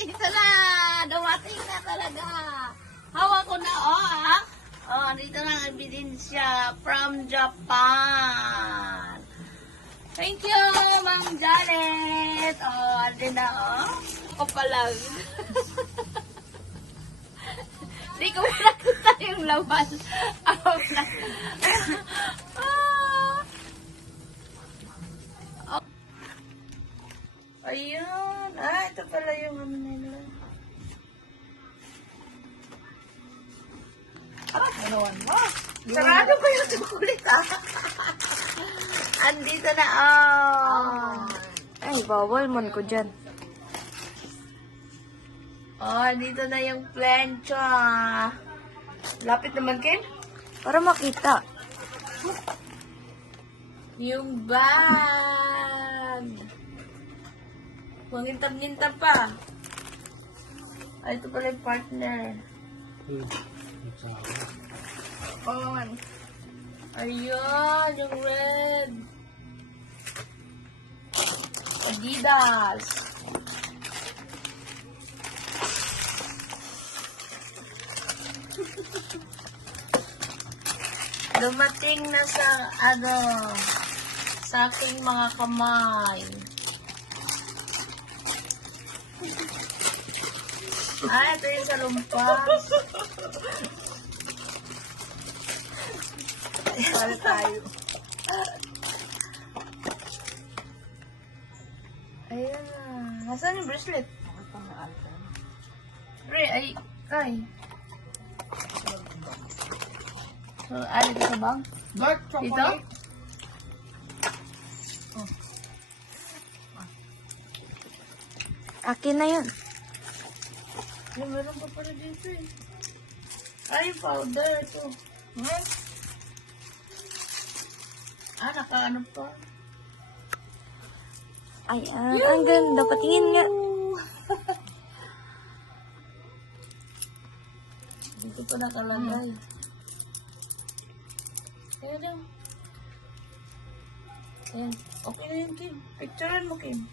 Ito na! Dumating na talaga! Hawak ko na, ah! Oh, dito na ang ebidensya from Japan. Thank you, Ma'am Janet. Oh, andin na, oh. Ako pa lang. Hindi ko nakita yung laman. Ako na. Oh. Ayun. Ito pala yung ano nila. Ganoon mo. Sarado ko yung chocolate, Andito na, oh. Ay, bawal man ko dyan. Oh, dito na yung plancha. Lapit naman, Kim. Para makita. Yung bag. Mangintab-ngintab pa. Ay, ito pala yung partner. On. Ayan, yung red. Adidas. Dumating na sa, sa aking mga kamay. Ito yung sa lumpas. Para tayo. Ayan na. Nasaan yung bracelet? Bakit pang naalta? Ay. So, dito sa bag? Dark Dito? chocolate. Akin na yun. Ay, meron pa pala dito eh. Ay, powder ito. Hmm? Naka-ano pa. Ay, ang ganda. Patingin nga. Dito pa nakalagay. Kaya daw. Ayan. Okay na yun, Kim. Picturean mo, Kim.